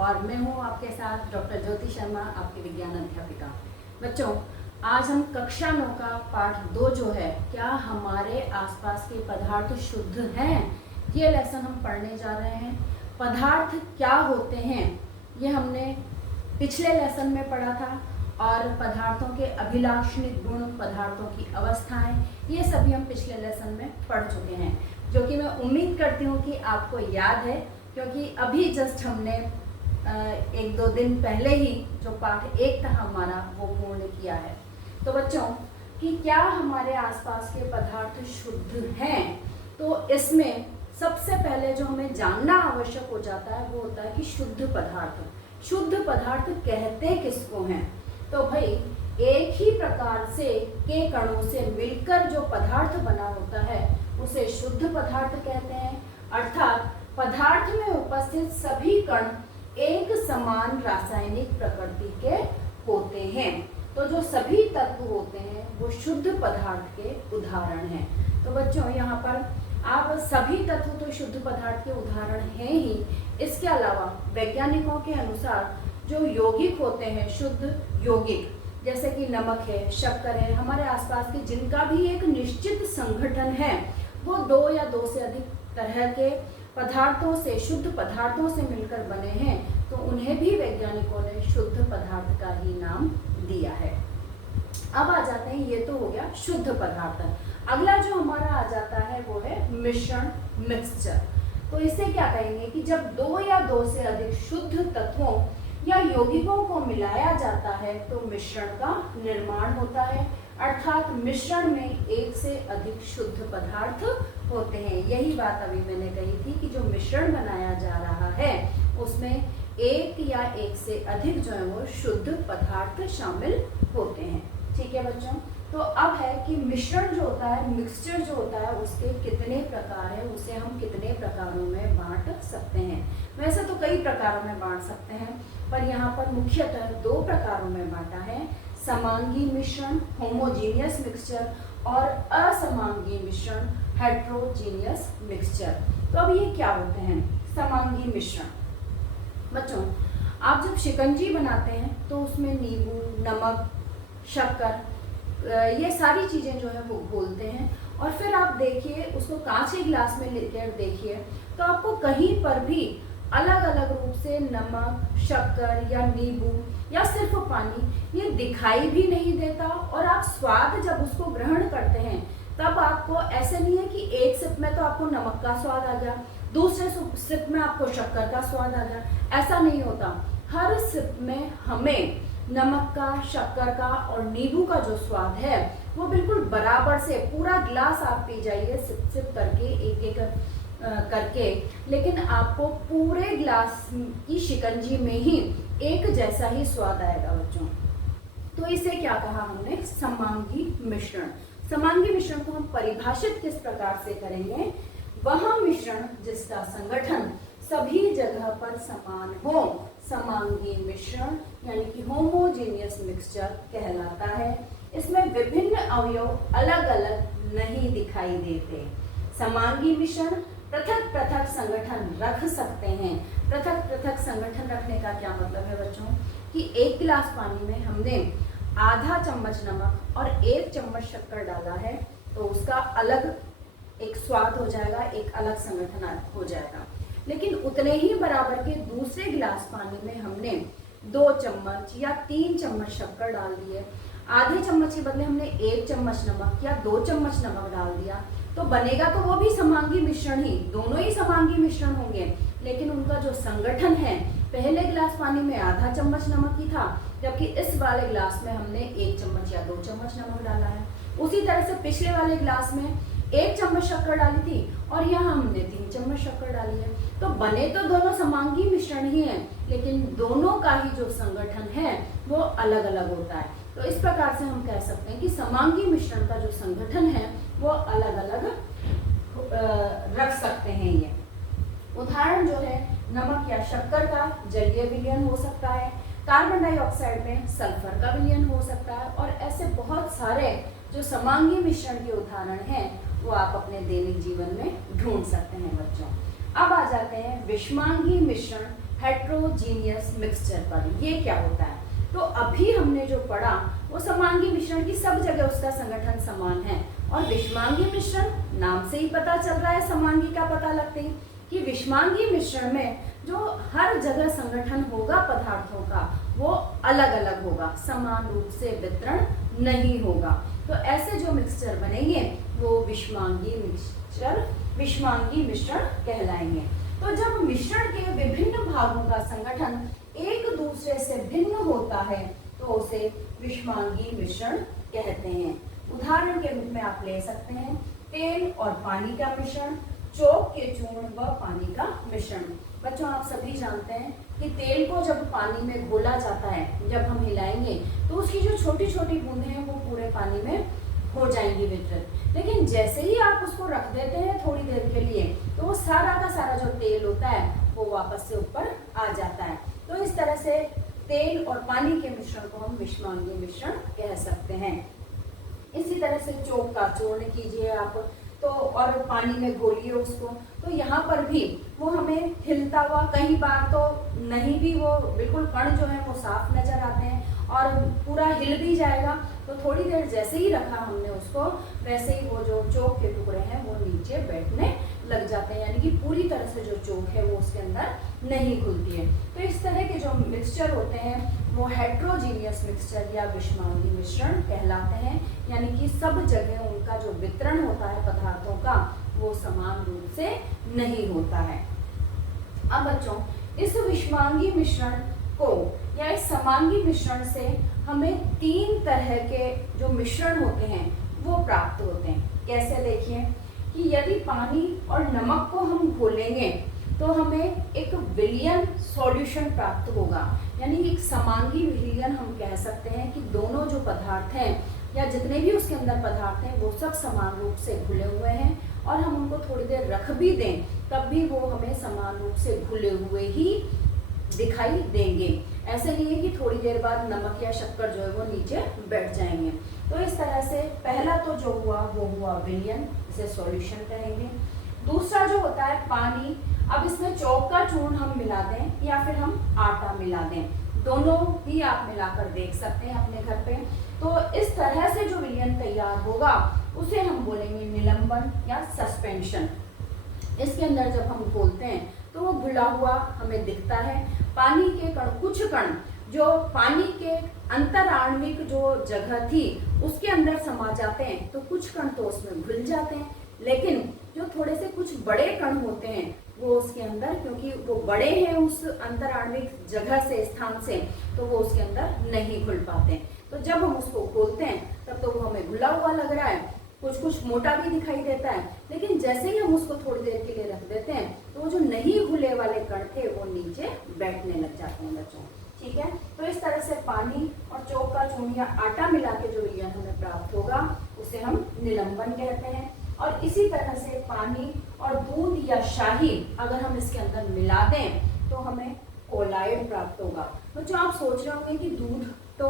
और मैं हूँ आपके साथ डॉक्टर ज्योति शर्मा, आपकी विज्ञान अध्यापिका। बच्चों, आज हम कक्षा 9 का पाठ 2 जो है, क्या हमारे आसपास के पदार्थ शुद्ध हैं, ये लेसन हम पढ़ने जा रहे हैं। पदार्थ क्या होते हैं ये हमने पिछले लेसन में पढ़ा था, और पदार्थों के अभिलाक्षणिक गुण, पदार्थों की अवस्थाएं, ये सभी हम पिछले लेसन में पढ़ चुके हैं, जो कि मैं उम्मीद करती हूँ कि आपको याद है, क्योंकि अभी जस्ट हमने 1-2 दिन पहले ही जो पाठ 1 था हमारा वो पूर्ण किया है। तो बच्चों, कि क्या हमारे आसपास के पदार्थ शुद्ध हैं, तो इसमें सबसे पहले जो हमें जानना आवश्यक हो जाता है वो होता है कि शुद्ध पदार्थ। शुद्ध पदार्थ कहते किसको हैं? तो भाई, एक ही प्रकार से के कणों से मिलकर जो पदार्थ बना होता है उसे शुद्ध पदार्थ कहते हैं। अर्थात पदार्थ में उपस्थित सभी कण एक समान रासायनिक प्रकृति के होते हैं। तो जो सभी तत्व होते हैं वो शुद्ध पदार्थ के उदाहरण हैं। तो बच्चों, यहाँ पर आप सभी तत्व तो शुद्ध पदार्थ के उदाहरण हैं ही, इसके अलावा वैज्ञानिकों के अनुसार जो यौगिक होते हैं, शुद्ध यौगिक, जैसे कि नमक है, शक्कर है, हमारे आसपास के जिनका भी एक निश्चित संगठन है, वो 2 या 2 से अधिक तरह के पदार्थों से, शुद्ध पदार्थों से मिलकर बने हैं, तो उन्हें भी वैज्ञानिकों ने शुद्ध पदार्थ का ही नाम दिया है। अब आ जाते हैं, ये तो हो गया शुद्ध पदार्थ। अगला जो हमारा आ जाता है वो है मिश्रण, मिक्सचर। तो इसे क्या कहेंगे कि जब 2 या 2 से अधिक शुद्ध तत्वों या यौगिकों को मिलाया जाता है तो मिश्रण का निर्माण होता है। अर्थात मिश्रण में 1 से अधिक शुद्ध पदार्थ होते हैं। यही बात अभी मैंने कही थी कि जो मिश्रण बनाया जा रहा है उसमें 1 या 1 से अधिक जो है वो शुद्ध पदार्थ शामिल होते हैं। ठीक है बच्चों, तो अब है कि मिश्रण जो होता है, मिक्सचर जो होता है, उसके कितने प्रकार हैं, उसे हम कितने प्रकारों में बांट सकते हैं। वैसे तो कई प्रकारों में बांट सकते हैं, पर यहाँ पर मुख्यतः 2 प्रकारों में बांटा है। समांगी मिश्रण, होमोजीनियस मिक्सचर, और असमांगी मिश्रण, हेट्रोजीनियस मिक्सचर। तो अब ये क्या होते हैं? समांगी मिश्रण। बच्चों, आप जब शिकंजी बनाते हैं तो उसमें नींबू, नमक, शक्कर, ये सारी चीज़ें जो है वो घोलते हैं, और फिर आप देखिए उसको कांच के गिलास में लेकर देखिए तो आपको कहीं पर भी अलग अलग रूप से नमक, शक्कर या नींबू या सिर्फ पानी ये दिखाई भी नहीं देता। और आप स्वाद जब उसको ग्रहण करते हैं तब आपको ऐसे नहीं है कि एक सिप में तो आपको नमक का स्वाद आ गया, दूसरे सिप में आपको शक्कर का स्वाद आ गया, ऐसा नहीं होता। हर सिप में हमें नमक का, शक्कर का और नींबू का जो स्वाद है वो बिल्कुल बराबर से, पूरा गिलास आप पी जाइए सिप सिप करके, एक एक करके, लेकिन आपको पूरे गिलास की शिकंजी में ही एक जैसा ही स्वाद आएगा बच्चों। तो इसे क्या कहा हमने? समांगी मिश्रण। समांगी मिश्रण को हम परिभाषित किस प्रकार से करेंगे? वह मिश्रण जिसका संगठन सभी जगह पर समान हो, समांगी मिश्रण यानी कि होमोजेनियस मिक्सचर कहलाता है। इसमें विभिन्न अवयव अलग अलग नहीं दिखाई देते। समांगी मिश्रण पृथक पृथक संगठन रख सकते हैं। पृथक पृथक संगठन रखने का क्या मतलब है बच्चों? कि 1 गिलास पानी में हमने आधा चम्मच नमक और 1 चम्मच शक्कर डाला है, तो उसका अलग एक स्वाद हो जाएगा, एक अलग संगठन हो जाएगा। लेकिन उतने ही बराबर के दूसरे गिलास पानी में हमने 2 चम्मच या 3 चम्मच शक्कर डाल दिए, आधे चम्मच के बदले हमने 1 चम्मच नमक या 2 चम्मच नमक डाल दिया, तो बनेगा तो वो भी समांगी मिश्रण ही, दोनों ही समांगी मिश्रण होंगे, लेकिन उनका जो संगठन है, पहले गिलास पानी में आधा चम्मच नमक ही था, जबकि इस वाले गिलास में हमने 1 चम्मच या 2 चम्मच नमक डाला है। उसी तरह से पिछले वाले गिलास में 1 चम्मच शक्कर डाली थी और यहाँ हमने 3 चम्मच शक्कर डाली है, तो बने तो दोनों समांगी मिश्रण ही हैं, लेकिन दोनों का ही जो संगठन है वो अलग अलग होता है। तो इस प्रकार से हम कह सकते हैं कि समांगी मिश्रण का जो संगठन है वो अलग अलग रख सकते हैं। ये उदाहरण जो है, नमक या शक्कर का जलीय विलयन हो सकता है, कार्बन डाइऑक्साइड में सल्फर का विलयन हो सकता है, और ऐसे बहुत सारे जो समांगी मिश्रण के उदाहरण हैं वो आप अपने दैनिक जीवन में ढूंढ सकते हैं बच्चों। अब आ जाते हैं विषमांगी मिश्रण हेट्रोजीनियस मिक्सचर पर। ये क्या होता है? तो अभी हमने जो पढ़ा वो समांगी मिश्रण की सब जगह उसका संगठन समान है, और विषमांगी मिश्रण नाम से ही पता चल रहा है, समांगी का पता लगते ही, कि विषमांगी मिश्रण में जो हर जगह संगठन होगा पदार्थों का वो अलग अलग होगा, समान रूप से वितरण नहीं होगा। तो ऐसे जो मिक्सचर बनेंगे वो विषमांगी मिश्रण कहलाएंगे। तो जब मिश्रण के विभिन्न भागों का संगठन एक दूसरे से भिन्न होता है तो उसे विषमांगी मिश्रण कहते हैं। उदाहरण के रूप में आप ले सकते हैं तेल और पानी का मिश्रण, चौक के चूर्ण व पानी का मिश्रण। बच्चों आप सभी जानते हैं कि तेल को जब पानी में घोला जाता है, जब हम हिलाएंगे तो उसकी जो छोटी छोटी बूंदें हैं वो पूरे पानी में हो जाएंगी वितरित, लेकिन जैसे ही आप उसको रख देते हैं थोड़ी देर के लिए तो वो सारा का सारा जो तेल होता है वो वापस से ऊपर आ जाता है। तो इस तरह से तेल और पानी के मिश्रण को हम विषमांगी मिश्रण कह सकते हैं। इसी तरह से चौक का चूर्ण कीजिए आप तो, और पानी में घोलिए उसको, तो यहाँ पर भी वो हमें हिलता हुआ, कई बार तो नहीं भी, वो बिल्कुल कण जो है वो साफ नजर आते हैं और पूरा हिल भी जाएगा। तो थोड़ी देर जैसे ही रखा हमने उसको, वैसे ही वो जो चौक के टुकड़े हैं वो नीचे बैठने लग जाते हैं, यानी कि पूरी तरह से जो चौक है वो उसके अंदर नहीं घुलती है। तो इस तरह के जो मिक्सचर होते हैं वो हेट्रोजीनियस मिक्सचर या विषमांगी मिश्रण कहलाते हैं, यानी कि सब जगह उनका जो वितरण होता है पदार्थों का वो समान रूप से नहीं होता है। अब बच्चों इस विषमांगी मिश्रण को या इस समांगी मिश्रण से हमें 3 तरह के जो मिश्रण होते हैं वो प्राप्त होते हैं। कैसे? देखिए कि यदि पानी और नमक को हम घोलेंगे तो हमें एक विलयन सॉल्यूशन प्राप्त होगा, यानी एक समांगी विलयन हम कह सकते हैं कि दोनों जो पदार्थ हैं या जितने भी उसके अंदर पदार्थ हैं वो सब समान रूप से घुले हुए हैं, और हम उनको थोड़ी देर रख भी दें तब भी वो हमें समान रूप से घुले हुए ही दिखाई देंगे। ऐसे नहीं है कि थोड़ी देर बाद नमक या शक्कर जो है वो नीचे बैठ जाएंगे। तो इस तरह से पहला तो जो हुआ वो हुआ विलयन, इसे सॉल्यूशन कहेंगे। दूसरा जो होता है पानी, अब इसमें चौक का चूर्ण हम मिला दें या फिर हम आटा मिला दें, दोनों ही आप मिलाकर देख सकते हैं अपने घर पे। तो इस तरह से जो विलयन तैयार होगा उसे हम बोलेंगे निलंबन या सस्पेंशन। इसके अंदर जब हम खोलते हैं तो वो घुला हुआ हमें दिखता है। पानी के कण, कुछ कण जो पानी के अंतराण्विक जो जगह थी उसके अंदर समा जाते हैं, तो कुछ कण तो उसमें घुल जाते हैं, लेकिन जो थोड़े से कुछ बड़े कण होते हैं वो उसके अंदर, क्योंकि वो बड़े हैं उस अंतराण्विक जगह से, स्थान से, तो वो उसके अंदर नहीं घुल पाते। तो जब हम उसको खोलते हैं तब तो वो हमें घुला हुआ लग रहा है, कुछ कुछ मोटा भी दिखाई देता है, लेकिन जैसे ही हम उसको थोड़ी देर के लिए रख देते हैं तो वो जो नहीं घुले वाले कण थे वो नीचे बैठने लग जाते हैं बच्चों। ठीक है, तो इस तरह से पानी और चौक का चूर्ण या आटा मिला के जो विलयन हमें प्राप्त होगा उसे हम निलंबन कहते हैं। और इसी तरह से पानी और दूध या शाही अगर हम इसके अंदर मिला दें तो हमें कोलाइड प्राप्त होगा। बच्चों आप सोच रहे होंगे कि दूध तो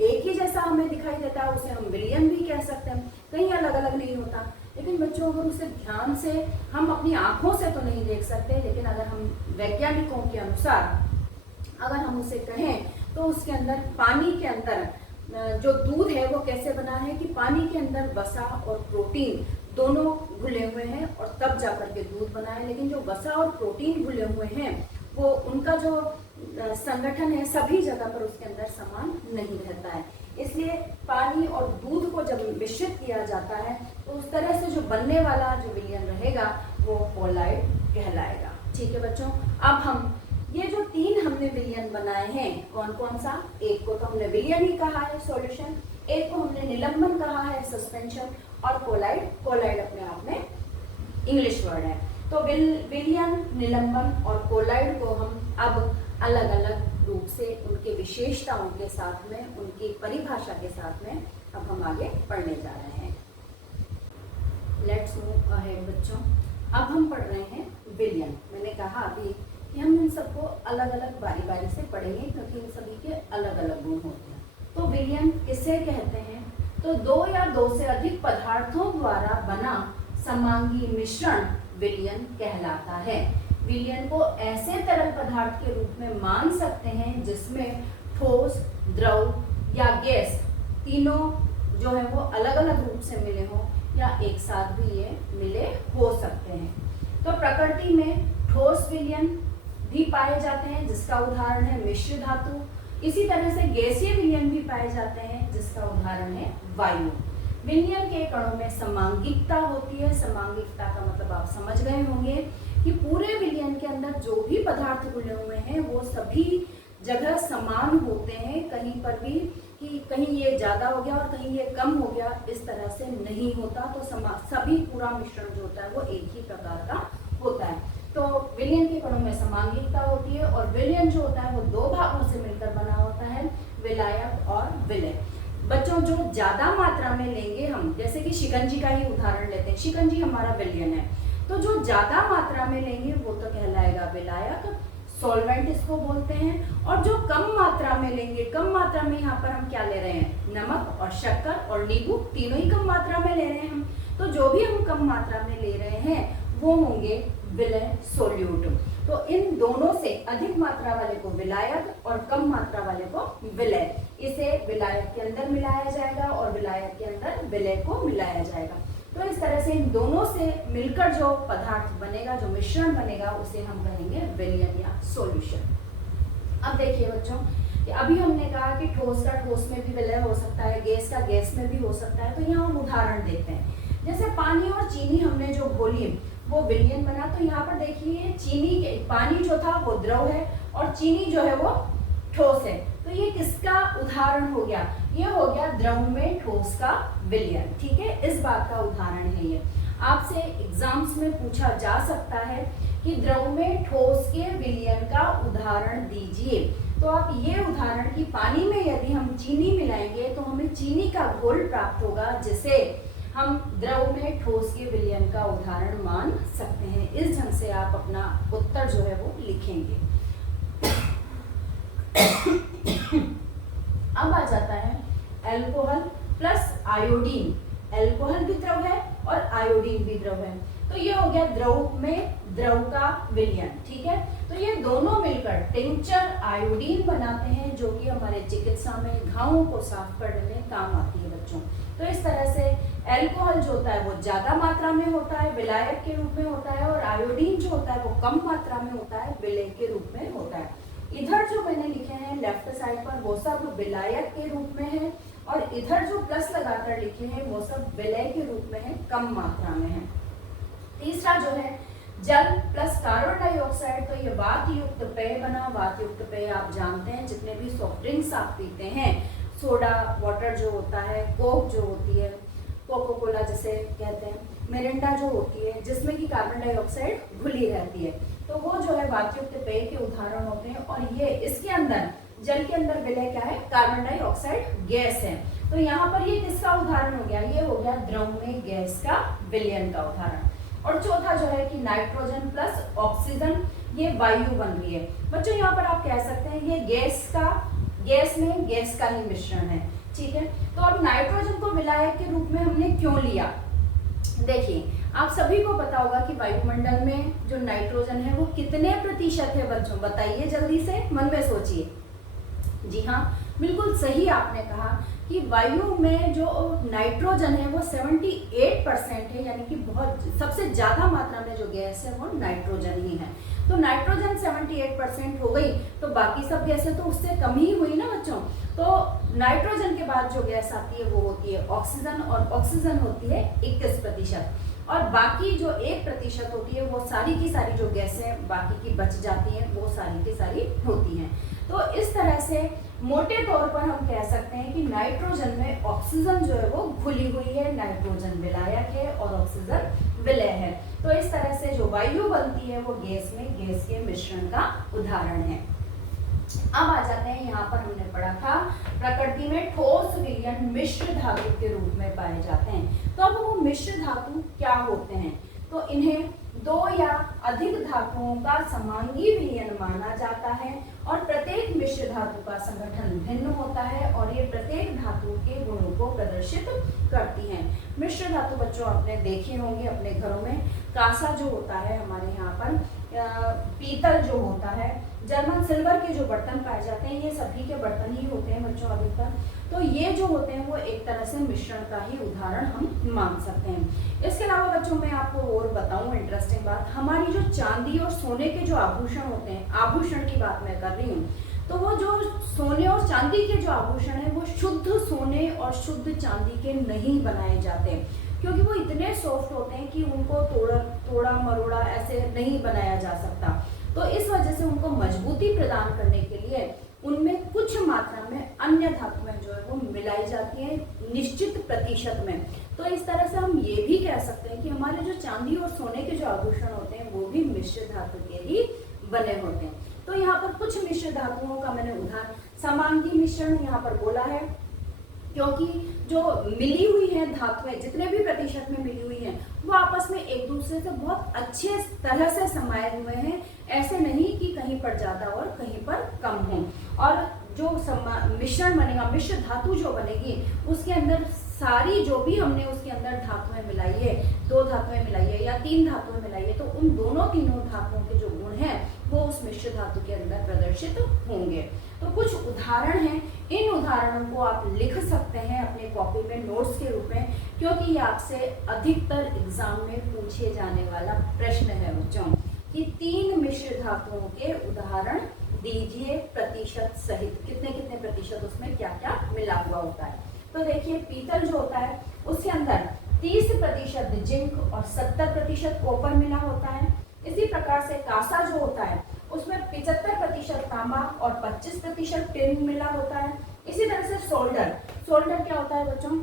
एक ही जैसा हमें दिखाई देता है, उसे हम विलयन भी कह सकते हैं, कहीं अलग अलग नहीं होता। लेकिन बच्चों अगर उसे ध्यान से, हम अपनी आंखों से तो नहीं देख सकते, लेकिन अगर हम वैज्ञानिकों के अनुसार अगर हम उसे कहें तो उसके अंदर, पानी के अंदर जो दूध है वो कैसे बना है कि पानी के अंदर वसा और प्रोटीन दोनों घुले हुए हैं और तब जाकर के दूध बना है। लेकिन जो वसा और प्रोटीन घुले हुए हैं वो, उनका जो संगठन है सभी जगह पर उसके अंदर समान नहीं रहता है, इसलिए पानी और दूध को जब मिश्रित किया जाता है तो उस तरह से जो बनने वाला जो विलयन रहेगा वो कोलाइड कहलाएगा। ठीक है बच्चों, अब हम ये जो 3 हमने विलयन बनाए हैं, कौन कौन सा, एक को तो हमने विलयन ही कहा है सॉल्यूशन, एक को हमने निलंबन कहा है सस्पेंशन, और कोलाइड अपने आप में इंग्लिश वर्ड है। तो विलयन, निलंबन और कोलाइड को हम अब अलग अलग रूप से उनके विशेषताओं के साथ में, उनकी परिभाषा के साथ में अब हम आगे पढ़ने जा रहे हैं। लेट्स मूव अहेड बच्चों। अब हम पढ़ रहे हैं विलयन। मैंने कहा अभी कि हम इन सबको अलग अलग बारी बारी से पढ़ेंगे क्योंकि इन सभी के अलग अलग गुण होते हैं। तो विलयन किसे कहते हैं? तो 2 या 2 से अधिक पदार्थों द्वारा बना समांगी मिश्रण विलयन कहलाता है। विलयन को ऐसे तरल पदार्थ के रूप में मान सकते हैं जिसमें ठोस, द्रव या गैस तीनों जो है वो अलग अलग रूप से मिले हों या एक साथ भी ये मिले हो सकते हैं। तो प्रकृति में ठोस विलयन भी पाए जाते हैं जिसका उदाहरण है मिश्र धातु। इसी तरह से गैसीय विलयन भी पाए जाते हैं जिसका उदाहरण है वायु। विलयन के कणों में समांगिकता होती है। समांगिकता का मतलब आप समझ गए होंगे कि पूरे विलयन के अंदर जो भी पदार्थ घुले हुए हैं वो सभी जगह समान होते हैं, कहीं पर भी कि कहीं ये ज्यादा हो गया और कहीं ये कम हो गया, इस तरह से नहीं होता। तो सभी पूरा मिश्रण जो होता है वो एक ही प्रकार का होता है। तो विलयन के कणों में समांगिकता होती है और विलयन जो होता है वो दो भागों से मिलकर बना होता है, विलायक और विलय। बच्चों जो ज्यादा मात्रा में लेंगे हम, जैसे कि शिकंजी का ही उदाहरण लेते हैं, शिकंजी हमारा विलयन है, तो जो ज्यादा मात्रा में लेंगे वो तो कहलाएगा विलायक, सॉल्वेंट इसको बोलते हैं। और जो कम मात्रा में लेंगे, कम मात्रा में यहाँ पर हम क्या ले रहे हैं, नमक और शक्कर और नींबू, तीनों ही कम मात्रा में ले रहे हैं हम। तो जो भी हम कम मात्रा में ले रहे हैं वो होंगे विलय सोल्यूट। तो इन दोनों से अधिक मात्रा वाले को विलायक और कम मात्रा वाले को विलय, इसे विलायक के अंदर मिलाया जाएगा और विलायक के अंदर विलय को मिलाया जाएगा। तो इस तरह से इन दोनों से मिलकर जो पदार्थ बनेगा, जो मिश्रण बनेगा, उसे हम कहेंगे विलयन या सॉल्यूशन। अब देखिए बच्चों कि अभी हमने कहा कि ठोस का ठोस में भी विलय हो सकता है, गैस का गैस में भी हो सकता है। तो यहाँ हम उदाहरण देते हैं, जैसे पानी और चीनी हमने जो घोली वो विलयन बना। तो यहाँ पर देखिए चीनी के, पानी जो था वो द्रव है और चीनी जो है वो ठोस है। तो ये किसका उदाहरण हो गया, ये हो गया द्रव में ठोस का विलयन। ठीक है, इस बात का उदाहरण है ये। आपसे एग्जाम्स में पूछा जा सकता है कि द्रव में ठोस के विलयन का उदाहरण दीजिए। तो आप ये उदाहरण कि पानी में यदि हम चीनी मिलाएंगे तो हमें चीनी का घोल प्राप्त होगा, जिसे हम द्रव में ठोस के विलयन का उदाहरण मान सकते हैं। इस ढंग से आप अपना उत्तर जो है वो लिखेंगे। अब आ जाता है अल्कोहल प्लस आयोडीन। अल्कोहल भी द्रव है और आयोडीन भी द्रव है। तो ये हो गया द्रव में द्रव का विलयन। ठीक है, तो ये दोनों मिलकर टिंचर आयोडीन बनाते हैं, जो कि हमारे चिकित्सा में घावों को साफ करने में काम आती है बच्चों। तो इस तरह से अल्कोहल जो होता है वो ज्यादा मात्रा में होता है, विलायक के रूप में होता है, और आयोडीन जो होता है वो कम मात्रा में होता है, विलय के रूप में होता है। इधर जो मैंने लिखे हैं लेफ्ट साइड पर वो सब विलायक के रूप में है, और इधर जो प्लस लगाकर लिखे हैं वो सब विलय के रूप में है, कम मात्रा में है। तीसरा जो है जल प्लस कार्बन डाइऑक्साइड। तो ये वात युक्त पेय बना। वात युक्त पेय आप जानते हैं, जितने भी सॉफ्ट ड्रिंक्स आप पीते हैं, सोडा वाटर जो होता है, कोक जो होती है, कोको कोला जिसे कहते हैं, मिरिंडा जो होती है, जिसमें कि कार्बन डाइऑक्साइड घुली रहती है, तो वो जो है वात युक्त पेय के उदाहरण होते हैं। और ये इसके अंदर, जल के अंदर विलय क्या है, कार्बन डाइऑक्साइड गैस है। तो यहाँ पर ये किसका उदाहरण हो गया, ये हो गया द्रव में गैस का विलयन का उदाहरण। और चौथा जो है कि नाइट्रोजन प्लस ऑक्सीजन, ये वायु बन रही है। बच्चों यहाँ पर आप कह सकते हैं ये गैस में गैस का ही मिश्रण है। ठीक है, तो अब नाइट्रोजन को विलायक के रूप में हमने क्यों लिया, देखिए आप सभी को पता होगा कि वायुमंडल में जो नाइट्रोजन है वो कितने प्रतिशत है बच्चों, बताइए जल्दी से, मन में सोचिए। जी हाँ, बिल्कुल सही आपने कहा कि वायु में जो नाइट्रोजन है वो 78% है, यानी कि बहुत सबसे ज्यादा मात्रा में जो गैस है वो नाइट्रोजन ही है। तो नाइट्रोजन 78% हो गई, तो बाकी सब गैसें तो उससे कम ही हुई ना बच्चों। तो नाइट्रोजन के बाद जो गैस आती है वो होती है ऑक्सीजन, और ऑक्सीजन होती है 21%, और बाकी जो 1% होती है वो सारी की सारी जो गैसें बाकी की बच जाती हैं, वो सारी की सारी होती हैं। तो इस तरह से मोटे तौर पर हम कह सकते हैं कि नाइट्रोजन में ऑक्सीजन जो है वो घुली हुई है, नाइट्रोजन विलायक है और ऑक्सीजन विलय है। तो इस तरह से जो वायु बनती है वो गैस में गैस के मिश्रण का उदाहरण है। अब आ जाते हैं, यहाँ पर हमने पढ़ा था प्रकृति में ठोस विलयन मिश्र धातु के रूप में पाए जाते हैं। तो अब वो मिश्र धातु क्या होते हैं, तो इन्हें दो या अधिक धातुओं का समांगी विलयन माना जाता है, और प्रत्येक मिश्र धातु का संगठन भिन्न होता है, और ये प्रत्येक धातु के गुणों को प्रदर्शित करती हैं। मिश्र धातु बच्चों आपने देखे होंगे अपने घरों में, कांसा जो होता है हमारे यहाँ पर, पीतल जो होता है, जर्मन सिल्वर के जो बर्तन पाए जाते हैं, ये सभी के बर्तन ही होते हैं बच्चों अधिकतर। तो ये जो होते हैं वो एक तरह से मिश्रण का ही उदाहरण हम मान सकते हैं। इसके अलावा बच्चों मैं आपको और बताऊं इंटरेस्टिंग बात, हमारी जो चांदी और सोने के जो आभूषण होते हैं, आभूषण की बात मैं कर रही हूँ, तो वो जो सोने और चांदी के जो आभूषण है वो शुद्ध सोने और शुद्ध चांदी के नहीं बनाए जाते, क्योंकि वो इतने सॉफ्ट होते हैं कि उनको तोड़ा मरोड़ा ऐसे नहीं बनाया जा सकता। तो इस वजह से उनको मजबूती प्रदान करने के लिए उनमें कुछ मात्रा में अन्य धातुएं जो है वो मिलाई जाती हैं निश्चित प्रतिशत में। तो इस तरह से हम ये भी कह सकते हैं कि हमारे जो चांदी और सोने के जो आभूषण होते हैं वो भी मिश्र धातु के ही बने होते हैं। तो यहाँ पर कुछ मिश्र धातुओं का मैंने उदाहरण, समांगी मिश्रण यहाँ पर बोला है, क्योंकि जो मिली हुई है धातुएं जितने भी प्रतिशत में मिली हुई हैं वो आपस में एक दूसरे से बहुत अच्छे तरह से समाये हुए हैं, ऐसे नहीं कि कहीं पर ज्यादा और कहीं पर कम हो। और जो मिश्रण बनेगा, मिश्र धातु जो बनेगी, उसके अंदर सारी जो भी हमने उसके अंदर धातुएं मिलाई है, 2 धातुएं मिलाई है या 3 धातुएं मिलाई है, तो उन तीनों धातुओं के जो गुण हैं वो उस मिश्र धातु के अंदर प्रदर्शित होंगे। तो कुछ उदाहरण हैं, इन उदाहरणों को आप लिख सकते हैं अपने कॉपी में नोट्स के रूप में, क्योंकि ये आपसे अधिकतर एग्जाम में पूछे जाने वाला प्रश्न है बच्चों कि 3 मिश्र धातुओं के उदाहरण दीजिए प्रतिशत सहित, कितने कितने प्रतिशत उसमें क्या क्या मिला हुआ होता है। तो देखिए पीतल जो होता है उसके अंदर 30% जिंक और 70% कॉपर मिला होता है। इसी प्रकार से कांसा जो होता है उसमें 75% तांबा और 25% टिन मिला होता है। इसी तरह से सोल्डर क्या होता है बच्चों,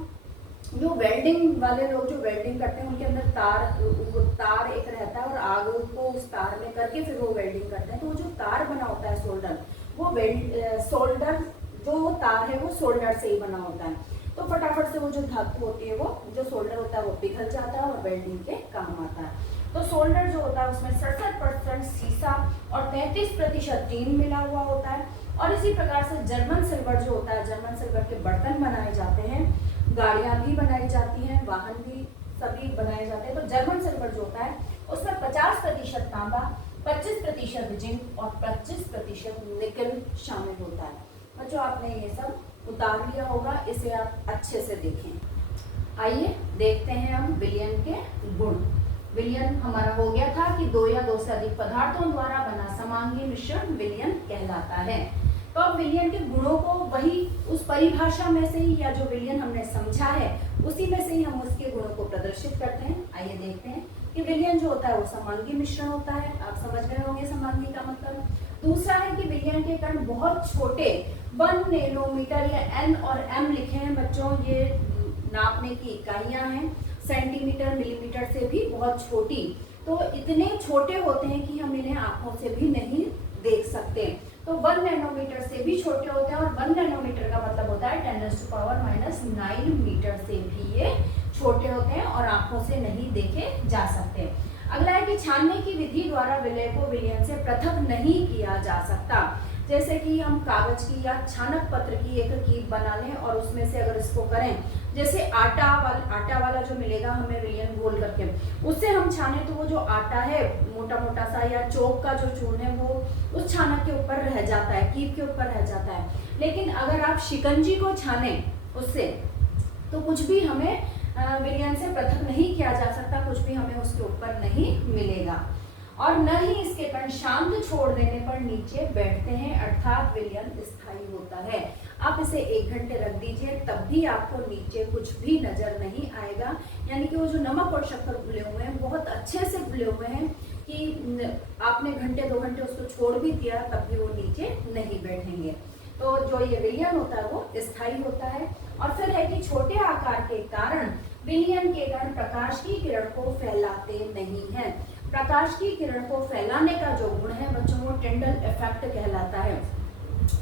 जो वेल्डिंग वाले लोग जो वेल्डिंग करते हैं उनके अंदर तार एक रहता है और आग को उस तार में करके फिर वो वेल्डिंग करते हैं, तो वो जो तार बना होता है सोल्डर, वो सोल्डर जो तार है वो सोल्डर से ही बना होता है। तो फटाफट से वो जो धातु होती है वो जो सोल्डर होता है वो पिघल जाता है और वेल्डिंग के काम आता है। तो सोल्डर जो होता है उसमें 67% सीसा और 33% टीन मिला हुआ होता है। और इसी प्रकार से जर्मन सिल्वर जो होता है, जर्मन सिल्वर के बर्तन बनाए जाते हैं, गाड़ियां भी बनाई जाती हैं, वाहन भी सभी बनाए जाते हैं। तो जर्मन सिल्वर जो होता है उसमें 50% तांबा, 25% जिंक और 25% निकल शामिल होता है। बच्चों आपने ये सब उतार लिया होगा, इसे आप अच्छे से देखें। आइए देखते हैं हम विलयन के गुण। विलयन हमारा हो गया था कि 2 या 2 से अधिक पदार्थों द्वारा बना समांगी मिश्रण विलयन कहलाता है। तो अब विलयन के गुणों को वही उस परिभाषा में से ही या जो विलयन हमने समझा है उसी में से ही हम उसके गुणों को प्रदर्शित करते हैं। आइए देखते हैं कि विलयन जो होता है वो समांगी मिश्रण होता है। आप समझ गए होंगे समांगी का मतलब। दूसरा है कि विलयन के कण बहुत छोटे 1 नैनोमीटर या N और M लिखे हैं बच्चों, ये नापने की इकाइयां हैं, सेंटीमीटर मिलीमीटर से भी बहुत छोटी। तो इतने छोटे होते हैं कि हम इन्हें आंखों से भी नहीं देख सकते। तो 1 नैनोमीटर से भी छोटे होते हैं और 1 नैनोमीटर का मतलब होता है 10⁻⁹ मीटर से भी ये छोटे होते हैं और आंखों से नहीं देखे जा सकते। अगला है कि छानने की विधि द्वारा विलय को विलयन से पृथक नहीं किया जा सकता। जैसे कि हम कागज की या छानक पत्र की एक कीप बना लें और उसमें से अगर इसको करें, जैसे आटा वाला जो मिलेगा हमें विलयन घोल करके, उससे हम छाने तो वो जो आटा है मोटा मोटा सा या चौक का जो चूर्ण है वो उस छानक के ऊपर रह जाता है, कीप के ऊपर रह जाता है। लेकिन अगर आप शिकंजी को छाने उससे तो कुछ भी हमें विलयन से पृथक नहीं किया जा सकता, कुछ भी हमें उसके ऊपर नहीं मिलेगा। और न ही इसके कण शांत छोड़ देने पर नीचे बैठते हैं, अर्थात विलयन स्थायी होता है। आप इसे 1 घंटे रख दीजिए तब भी आपको नीचे कुछ भी नजर नहीं आएगा, यानी कि वो जो नमक और शक्कर घुले हुए हैं बहुत अच्छे से घुले हुए हैं कि आपने घंटे 2 घंटे उसको छोड़ भी दिया तब भी वो नीचे नहीं बैठेंगे। तो जो ये विलयन होता है वो स्थायी होता है। और फिर है कि छोटे आकार के कारण विलयन के कण प्रकाश की किरण को फैलाते नहीं हैं। प्रकाश की किरण को फैलाने का जो गुण है बच्चों वो टिंडल इफेक्ट कहलाता है।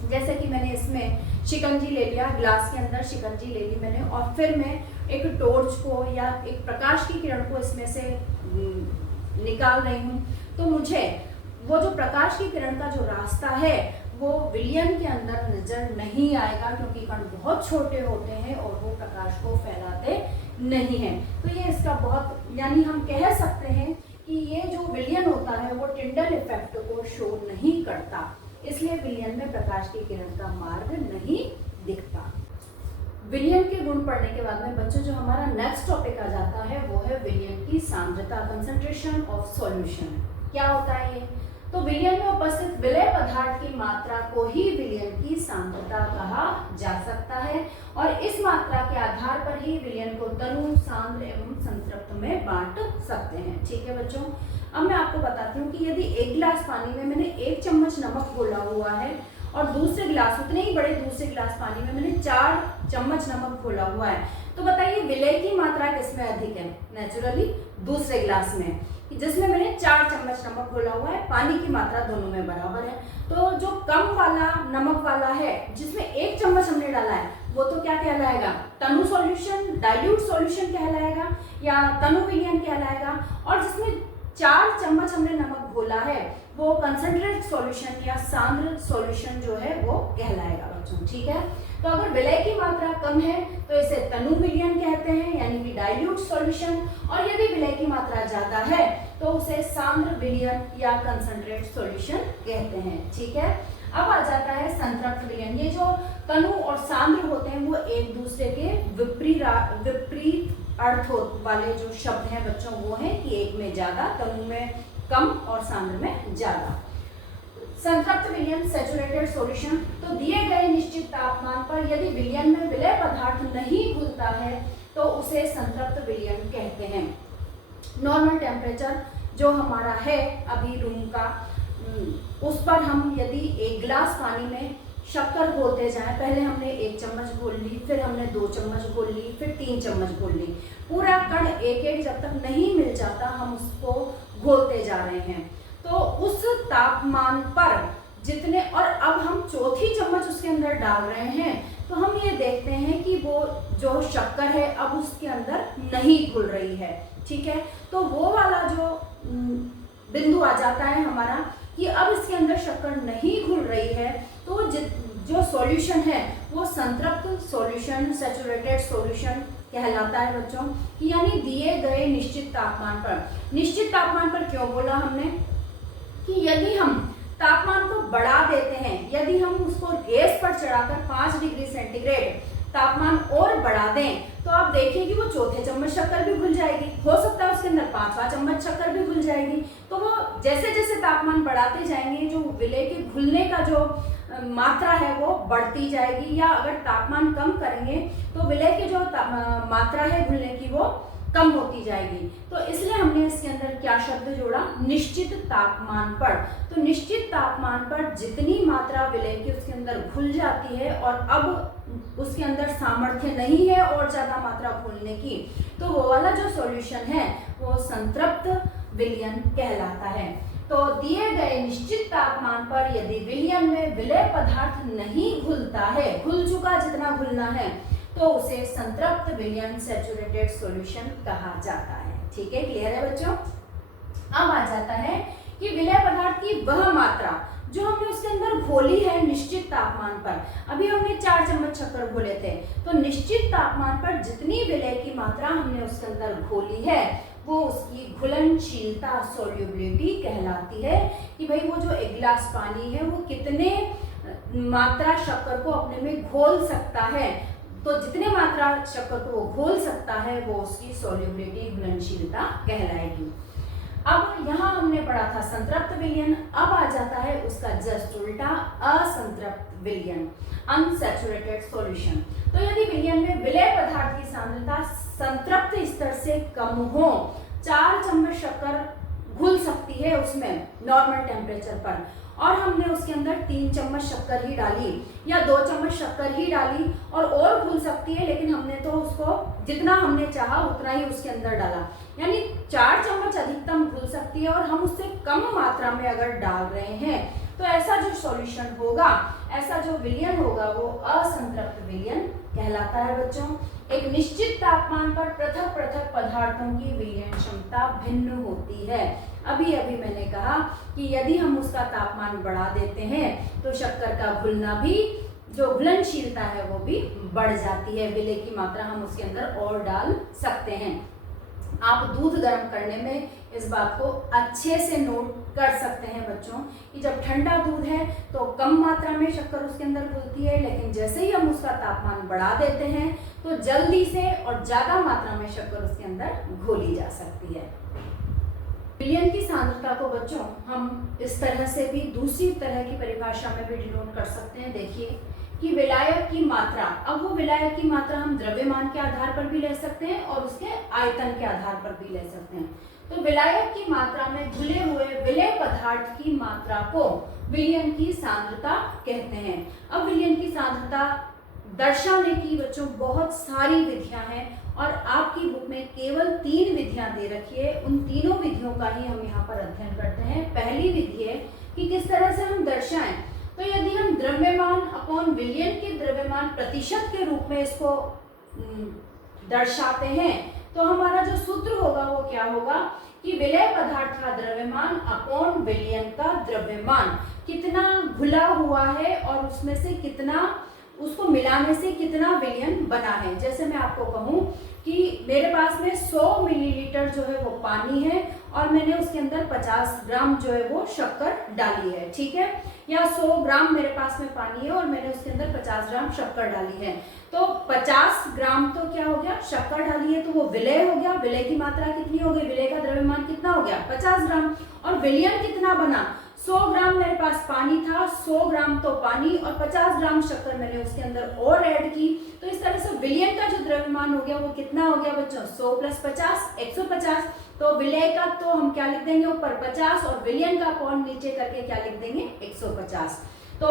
जैसे कि मैंने इसमें शिकंजी ले लिया, ग्लास के अंदर शिकंजी ले ली मैंने और फिर मैं एक टॉर्च को या एक प्रकाश की किरण को इसमें से निकाल रही हूँ, तो मुझे वो जो प्रकाश की किरण का जो रास्ता है वो विलयन के अंदर नजर नहीं आएगा, क्योंकि कण बहुत छोटे होते हैं और वो प्रकाश को फैलाते नहीं हैं। तो ये इसका बहुत, यानी हम कह सकते हैं कि ये जो विलयन होता है वो टिंडल इफेक्ट को शो नहीं करता, इसलिए विलयन में प्रकाश की किरण का मार्ग नहीं दिखता। विलयन के गुण पढ़ने के बाद में बच्चों जो हमारा नेक्स्ट टॉपिक आ जाता है वो है विलयन की सांद्रता, कंसंट्रेशन ऑफ सॉल्यूशन। क्या होता है ये? तो विलयन में उपस्थित विलय पदार्थ की मात्रा को ही विलयन की सांद्रता कहा जा सकता है और इस मात्रा के आधार पर ही विलयन को तनु, सांद्र एवं संतृप्त में बांट सकते हैं। ठीक है बच्चों, अब मैं आपको बताती हूँ कि यदि 1 गिलास पानी में मैंने 1 चम्मच नमक घोला हुआ है और दूसरे गिलास, उतने ही बड़े दूसरे गिलास पानी में मैंने 4 चम्मच नमक घोला हुआ है, तो बताइए विलय की मात्रा किसमें अधिक है? नेचुरली दूसरे गिलास में, जिसमें मैंने 4 चम्मच नमक घोला हुआ है। पानी की मात्रा दोनों में बराबर है, तो जो कम वाला नमक वाला है जिसमें 1 चम्मच हमने डाला है वो तो क्या कहलाएगा? तनु सॉल्यूशन, डाइल्यूट सॉल्यूशन कहलाएगा या तनु विलयन कहलाएगा। और जिसमें 4 चम्मच हमने नमक घोला है वो कंसंट्रेट सॉल्यूशन या सांद्र सॉल्यूशन जो है वो कहलाएगा बच्चों। ठीक है, तो अगर विलय की मात्रा कम है तो इसे तनु विलयन कहते हैं यानी कि डाइल्यूट सॉल्यूशन, और यदि विलय की मात्रा ज्यादा है तो उसे सांद्र विलयन या कंसंट्रेट सॉल्यूशन कहते हैं। ठीक है, अब आ जाता है संतृप्त विलयन। ये जो तनु और सांद्र होते हैं वो एक दूसरे के विपरीत अर्थ वाले जो शब्द हैं बच्चों, वो है कि एक में ज्यादा, तनु में कम और सांद्र में ज्यादा। संतृप्त विलयन सैचुरेटेड सॉल्यूशन, तो दिए गए निश्चित तापमान पर यदि विलयन में विलय पदार्थ नहीं घुलता है तो उसे संतृप्त विलयन कहते हैं। नॉर्मल टेम्परेचर जो हमारा है अभी रूम का, उस पर हम यदि 1 गिलास पानी में शक्कर घोलते जाएं, पहले हमने 1 चम्मच घोल ली, फिर हमने 2 चम्मच घोल ली, फिर 3 चम्मच घोल ली, पूरा कण एक एक जब तक नहीं मिल जाता हम उसको घोलते जा रहे हैं। तो उस तापमान पर जितने, और अब हम चौथी चम्मच उसके अंदर डाल रहे हैं, तो हम ये देखते हैं कि वो जो शक्कर है अब उसके अंदर नहीं घुल रही है। ठीक है, तो वो वाला जो बिंदु आ जाता है हमारा कि अब इसके अंदर शक्कर नहीं घुल रही है, तो जो सॉल्यूशन है वो संतृप्त सॉल्यूशन, सैचुरेटेड सॉल्यूशन कहलाता है बच्चों। यानी दिए गए निश्चित तापमान पर, निश्चित तापमान पर क्यों बोला हमने कि यदि हम तापमान को बढ़ा देते हैं, यदि हम उसको गैस पर चढ़ाकर 5 डिग्री सेंटीग्रेड तापमान और बढ़ा दें, तो आप देखिए कि वो चौथे चम्मच शक्कर भी घुल जाएगी, हो सकता है उसके अंदर 5वां चम्मच शक्कर भी घुल जाएगी। तो वो जैसे जैसे तापमान बढ़ाते जाएंगे जो विलय के घुलने का जो मात्रा है वो बढ़ती जाएगी, या अगर तापमान कम करेंगे तो विलय की जो मात्रा है घुलने की वो कम होती जाएगी। तो इसलिए हमने इसके अंदर क्या शब्द जोड़ा? निश्चित तापमान पर। तो निश्चित तापमान पर जितनी मात्रा विलय की उसके अंदर घुल जाती है और अब उसके अंदर सामर्थ्य नहीं है और ज्यादा मात्रा घुलने की, तो वो वाला जो सॉल्यूशन है वो संतृप्त विलयन कहलाता है। तो दिए गए निश्चित तापमान पर यदि विलयन में विलय पदार्थ नहीं घुलता है, घुल चुका जितना घुलना है, तो उसे संतृप्त विलयन सैचुरेटेड सॉल्यूशन कहा जाता है। ठीक है, क्लियर है बच्चों? अब आ जाता है कि विलय पदार्थ की वह मात्रा जो हमने उसके अंदर घोली है निश्चित तापमान पर। अभी हमने 4 चम्मच शक्कर घोले थे, तो निश्चित तापमान पर जितनी विलय की मात्रा हमने उसके अंदर घोली है वो उसकी घुलनशीलता, सोल्यूबिलिटी कहलाती है कि भाई वो जो 1 गिलास पानी है वो कितने मात्रा शक्कर को अपने में घोल सकता है। तो जितने मात्रा शक्कर को वो घोल सकता है वो उसकी सोल्यूबिलिटी, घुलनशीलता कहलाएगी। अब यहाँ हमने पढ़ा था संतृप्त विलयन, अब आ जाता है उसका जस्ट उल्टा असंतृप्त विलयन, अनसैचुरेटेड सॉल्यूशन। तो यदि विलयन में विलय पदार्थ की सांद्रता संतृप्त स्तर से कम हो, 4 चम्मच शक्कर घुल सकती है उसमें नॉर्मल टेम्परेचर पर, और हमने उसके अंदर 3 चम्मच शक्कर ही डाली या 2 चम्मच शक्कर ही डाली और घुल सकती है, लेकिन हमने तो उसको जितना हमने चाहा उतना ही उसके अंदर डाला, यानी 4 चम्मच अधिकतम घुल सकती है और हम उससे कम मात्रा में अगर डाल रहे हैं तो ऐसा जो सॉल्यूशन होगा, ऐसा जो विलयन होगा वो असंतृप्त विलयन कहलाता है बच्चों। एक निश्चित तापमान पर पृथक पृथक पदार्थों की विलयन क्षमता भिन्न होती है। अभी अभी मैंने कहा कि यदि हम उसका तापमान बढ़ा देते हैं तो शक्कर का घुलना भी, जो घुलनशीलता है वो भी बढ़ जाती है, विलय की मात्रा हम उसके अंदर और डाल सकते हैं। आप दूध गर्म करने में इस बात को अच्छे से नोट कर सकते हैं बच्चों कि जब ठंडा दूध है तो कम मात्रा में शक्कर उसके अंदर घुलती है, लेकिन जैसे ही हम उसका तापमान बढ़ा देते हैं तो जल्दी से और ज़्यादा मात्रा में शक्कर उसके अंदर घोली जा सकती है। विलयन की सांद्रता को बच्चों हम इस तरह से भी दूसरी तरह की परिभाषा में भी डिनोट कर सकते हैं। देखिए कि विलायक की मात्रा, अब वो विलायक की मात्रा हम द्रव्यमान के आधार पर भी ले सकते हैं और उसके आयतन के आधार पर भी ले सकते हैं। तो विलायक की मात्रा में घुले हुए विलेय पदार्थ की मात्रा को विलयन की सांद्रता कहते हैं। अब विलयन की सांद्रता दर्शाने की बच्चों बहुत सारी विधियां हैं और आपकी बुक में केवल 3 विधियां दे रखी है। उन तीनों विधियों का ही हम यहाँ पर अध्ययन करते हैं। पहली विधि है कि किस तरह से हम दर्शाएं। तो यदि हम द्रव्यमान अपॉन विलयन के द्रव्यमान प्रतिशत के रूप में इसको दर्शाते हैं तो हमारा जो सूत्र होगा वो क्या होगा कि विलेय पदार्थ का द्रव्यमान अपॉन विलयन का द्रव्यमान, कितना घुला हुआ है और उसमें से कितना, उसको मिलाने से कितना विलयन बना है। जैसे मैं आपको कहूँ कि मेरे पास में 100 मिलीलीटर जो है वो पानी है और मैंने उसके अंदर 50 ग्राम जो है वो शक्कर डाली है, ठीक है, या 100 ग्राम मेरे पास में पानी है और मैंने उसके अंदर 50 ग्राम शक्कर डाली है। तो 50 ग्राम तो क्या हो गया, शक्कर डाली है तो वो विलेय हो गया। विलेय की मात्रा कितनी हो गई, विलेय का द्रव्यमान कितना हो गया 50 ग्राम, और विलयन कितना बना 100 ग्राम मेरे पास पानी था, 100 ग्राम तो पानी और 50 ग्राम शक्कर मैंने उसके अंदर और ऐड की। तो इस तरह से विलयन का जो द्रव्यमान हो गया वो कितना हो गया बच्चों, 100 + 50 150। तो विलेय का तो हम क्या लिख देंगे ऊपर 50 और विलयन का अपॉन नीचे करके क्या लिख देंगे 150। तो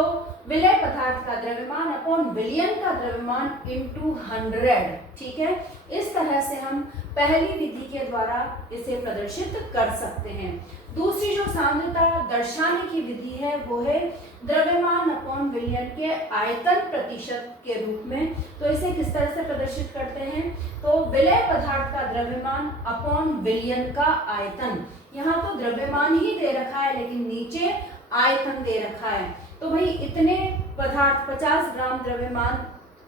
विलेय पदार्थ का द्रव्यमान अपॉन विलयन का द्रव्यमान इंटू 100, ठीक है। इस तरह से हम पहली विधि के द्वारा इसे प्रदर्शित कर सकते हैं। दूसरी जो सांद्रता दर्शाने की विधि है वो है द्रव्यमान अपॉन विलयन के आयतन प्रतिशत के रूप में। तो इसे किस तरह से प्रदर्शित करते हैं, तो विलेय पदार्थ का द्रव्यमान अपॉन विलयन का आयतन। यहाँ तो द्रव्यमान ही दे रखा है लेकिन नीचे आयतन दे रखा है। तो भाई इतने पदार्थ 50 ग्राम द्रव्यमान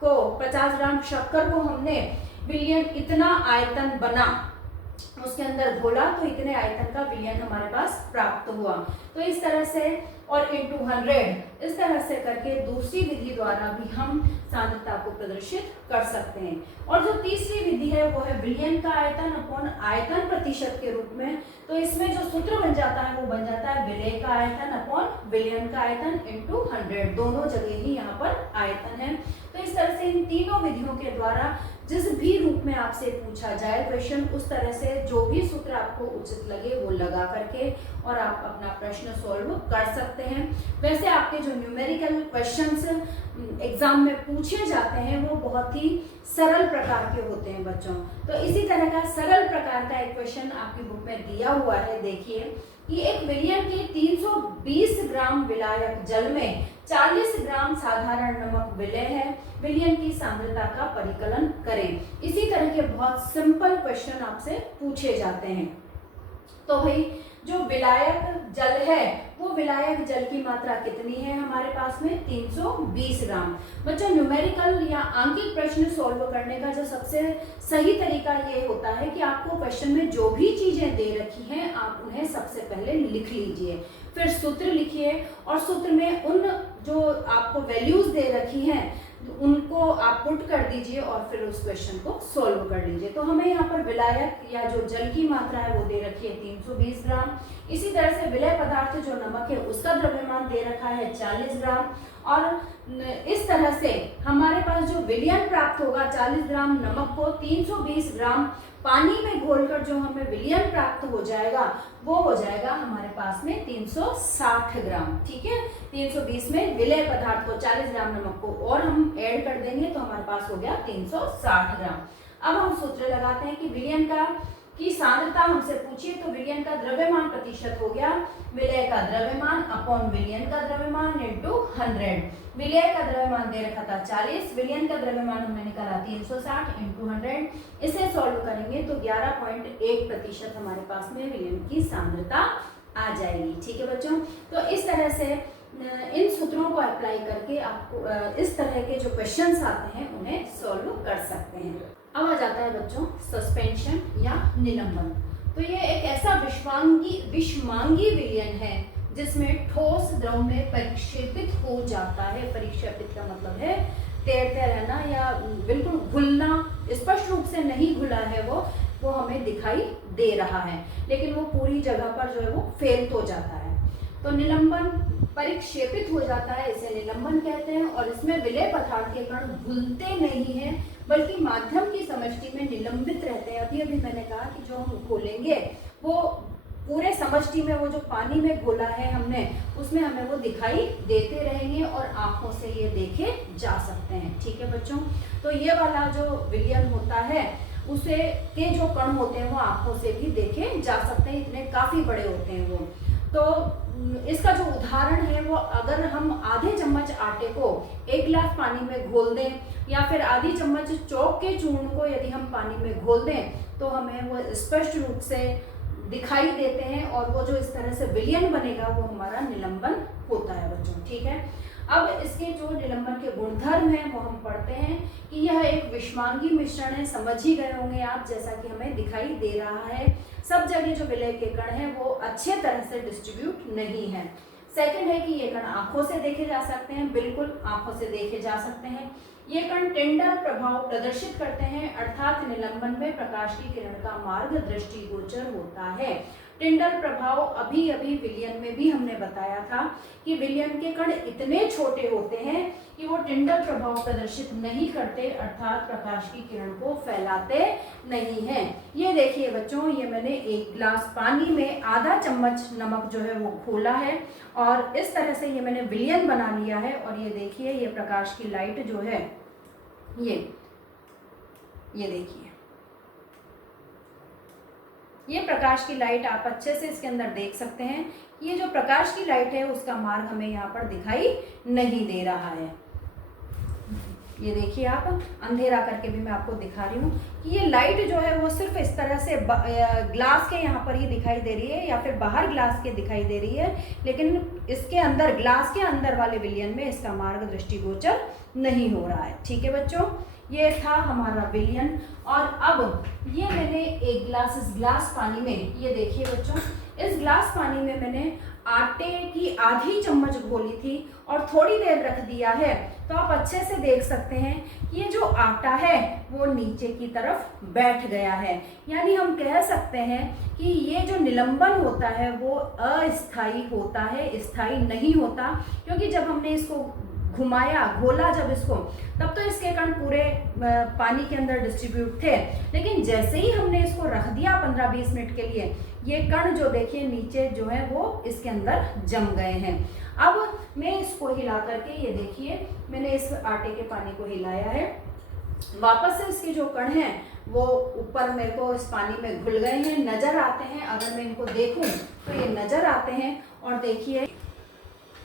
को 50 ग्राम शक्कर को हमने विलयन इतना आयतन बना उसके अंदर घोला तो इतने आयतन का विलयन हमारे पास प्राप्त हुआ। तो इस तरह से और इंटू 100 इस तरह से करके दूसरी विधि द्वारा भी हम सांद्रता को प्रदर्शित कर सकते हैं। और जो तीसरी विधि है वो है विलयन का आयतन अपॉन आयतन प्रतिशत के रूप में। तो इसमें जो सूत्र बन जाता है वो बन जाता है विलेय का आयतन अपॉन विलयन का आयतन इंटू 100, दोनों जगह ही यहाँ पर आयतन है। तो इस तरह से इन तीनों विधियों के द्वारा जिस भी रूप में आपसे पूछा जाए क्वेश्चन, उस तरह से जो भी सूत्र आपको उचित लगे वो लगा करके और आप अपना प्रश्न सॉल्व कर सकते हैं। वैसे आपके जो न्यूमेरिकल क्वेश्चंस एग्जाम में पूछे जाते हैं वो बहुत ही सरल प्रकार के होते हैं बच्चों। तो इसी तरह का सरल प्रकार का एक क्वेश्चन आपकी बुक में दिया हुआ है। देखिए कि एक विलयन के 320 ग्राम विलायक जल में 40 ग्राम साधारण नमक विलेय है, विलयन की सांद्रता का परिकलन करें। इसी तरह के बहुत सिंपल क्वेश्चन आपसे पूछे जाते हैं। तो भाई जो विलायक जल है वो विलायक जल की मात्रा कितनी है हमारे पास में 320 ग्राम। बच्चों न्यूमेरिकल या आंकिक प्रश्न सॉल्व करने का जो सबसे सही तरीका ये होता है कि आपको क्वेश्चन में जो भी चीजें दे रखी हैं आप उन्हें सबसे पहले लिख लीजिए, फिर सूत्र लिखिए और सूत्र में उन जो आपको वैल्यूज दे रखी हैं उनको आप पुट कर दीजिए और फिर उस क्वेश्चन को सॉल्व कर लीजिए। तो हमें यहाँ पर विलायक या जो जल की मात्रा है वो दे रखी है 320 ग्राम। इसी तरह से विलेय पदार्थ जो नमक है उसका द्रव्यमान दे रखा है 40 ग्राम। और इस तरह से हमारे पास जो विलयन प्राप्त होगा 40 ग्राम नमक को 320 ग्राम पानी में घोलकर जो हमें विलयन प्राप्त हो जाएगा वो हो जाएगा हमारे पास में 360 ग्राम। ठीक है, 320 में विलेय पदार्थ को 40 ग्राम नमक को और हम ऐड कर देंगे तो हमारे पास हो गया 360 ग्राम। अब हम सूत्र लगाते हैं कि विलयन की सांद्रता हमसे पूछिए तो विलयन का द्रव्यमान प्रतिशत हो गया विलेय का द्रव्यमान अपॉन विलयन का द्रव्यमान इंटू 100। विलेय का द्रव्यमान दे रखा था 40, विलयन का द्रव्यमान हमने निकाला 360 इंटू 100। इसे सॉल्व करेंगे तो 11.1% हमारे पास में विलयन की सांद्रता आ जाएगी। ठीक है बच्चों, तो इस तरह से इन सूत्रों को अप्लाई करके आपको इस तरह के जो क्वेश्चंस आते हैं उन्हें सॉल्व कर सकते हैं। अब आ जाते जाता है बच्चों सस्पेंशन या निलंबन। तो ये एक ऐसा विषमांगी विलयन है जिसमें ठोस द्रव में परिक्षेपित हो जाता है। परिक्षेपित का मतलब है तैरते रहना या बिल्कुल घुलना, स्पष्ट रूप से नहीं घुला है वो हमें दिखाई दे रहा है, लेकिन वो पूरी जगह पर जो है वो फैल तो जाता है। तो निलंबन परिक्षेपित हो जाता है, इसे निलंबन कहते हैं। और इसमें विलेय पदार्थ के कण घुलते नहीं हैं बल्कि माध्यम की समष्टि में निलंबित रहते हैं। अभी अभी मैंने कहा कि जो हम घोलेंगे वो पूरे समष्टि में, वो जो पानी में घोला है हमने, उसमें हमें वो दिखाई देते रहेंगे और आंखों से ये देखे जा सकते हैं। ठीक है बच्चों, तो ये वाला जो विलयन होता है उसे के जो कण होते हैं वो आंखों से भी देखे जा सकते हैं, इतने काफी बड़े होते हैं वो। तो इसका जो उदाहरण है वो, अगर हम आधे चम्मच आटे को 1 गिलास पानी में घोल दें या फिर आधी चम्मच चौक के चूर्ण को यदि हम पानी में घोल दें तो हमें वो स्पष्ट रूप से दिखाई देते हैं और वो जो इस तरह से विलयन बनेगा वो हमारा निलंबन होता है बच्चों। ठीक है, अब इसके जो निलंबन के गुणधर्म हैं वो हम पढ़ते हैं कि यह एक विषमांगी मिश्रण है। समझ ही गए होंगे आप, जैसा कि हमें दिखाई दे रहा है सब जगह जो विलेय के कण हैं वो अच्छे तरह से डिस्ट्रीब्यूट नहीं है। सेकंड है कि ये कण आंखों से देखे जा सकते हैं, बिल्कुल आंखों से देखे जा सकते हैं। ये कण टिंडल प्रभाव प्रदर्शित करते हैं, अर्थात निलंबन में प्रकाश की किरण का मार्ग दृष्टिगोचर होता है। टिंडल प्रभाव अभी अभी विलयन में भी हमने बताया था कि विलयन के कण इतने छोटे होते हैं कि वो टिंडल प्रभाव प्रदर्शित नहीं करते, अर्थात प्रकाश की किरण को फैलाते नहीं हैं। ये देखिए बच्चों, ये मैंने 1 गिलास पानी में आधा चम्मच नमक जो है वो घोला है और इस तरह से ये मैंने विलयन बना लिया है। और ये देखिए, ये प्रकाश की लाइट जो है ये देखिए, ये प्रकाश की लाइट आप अच्छे से इसके अंदर देख सकते हैं। ये जो प्रकाश की लाइट है उसका मार्ग हमें यहाँ पर दिखाई नहीं दे रहा है। ये देखिए आप, अंधेरा करके भी मैं आपको दिखा रही हूँ कि ये लाइट जो है वो सिर्फ इस तरह से ग्लास के यहाँ पर ही दिखाई दे रही है या फिर बाहर ग्लास के दिखाई दे रही है, लेकिन इसके अंदर, ग्लास के अंदर वाले विलयन में इसका मार्ग दृष्टिगोचर नहीं हो रहा है। ठीक है बच्चों, ये था हमारा विलयन। और अब ये मैंने 1 गिलास, इस गिलास पानी में, ये देखिए बच्चों, इस गिलास पानी में मैंने आटे की आधी चम्मच घोली थी और थोड़ी देर रख दिया है। तो आप अच्छे से देख सकते हैं कि ये जो आटा है वो नीचे की तरफ बैठ गया है। यानी हम कह सकते हैं कि ये जो निलंबन होता है वो अस्थायी होता है, स्थायी नहीं होता, क्योंकि जब हमने इसको घुमाया, घोला जब इसको, तब तो इसके कण पूरे पानी के अंदर डिस्ट्रीब्यूट थे, लेकिन जैसे ही हमने इसको रख दिया 15-20 मिनट के लिए, ये कण जो देखिए नीचे जो है वो इसके अंदर जम गए हैं। अब मैं इसको हिला करके, ये देखिए मैंने इस आटे के पानी को हिलाया है, वापस से इसके जो कण हैं वो ऊपर मेरे को इस पानी में घुल गए हैं, नजर आते हैं। अगर मैं इनको देखूं तो ये नजर आते हैं। और देखिए,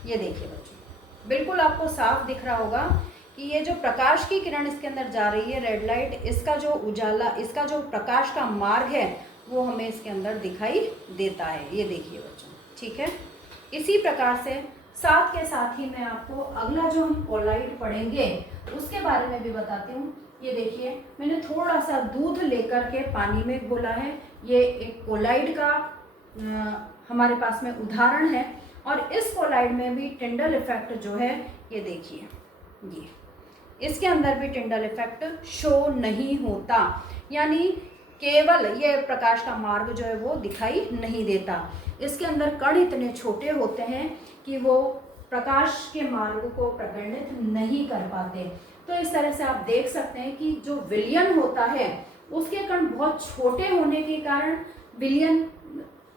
ये देखिए बच्चों, बिल्कुल आपको साफ दिख रहा होगा कि ये जो प्रकाश की किरण इसके अंदर जा रही है, रेड लाइट, इसका जो उजाला, इसका जो प्रकाश का मार्ग है वो हमें इसके अंदर दिखाई देता है। ये देखिए बच्चों, ठीक है। इसी प्रकार से साथ के साथ ही मैं आपको अगला जो हम कोलाइड पढ़ेंगे उसके बारे में भी बताती हूँ। ये देखिए, मैंने थोड़ा सा दूध लेकर के पानी में घोला है। ये एक कोलाइड का हमारे पास में उदाहरण है। और इस कोलाइड में भी टिंडल इफेक्ट जो है, ये देखिए, ये इसके अंदर भी टिंडल इफेक्ट शो नहीं होता, यानी केवल ये प्रकाश का मार्ग जो है वो दिखाई नहीं देता। इसके अंदर कण इतने छोटे होते हैं कि वो प्रकाश के मार्ग को प्रकर्णित नहीं कर पाते। तो इस तरह से आप देख सकते हैं कि जो विलयन होता है उसके कण बहुत छोटे होने के कारण विलयन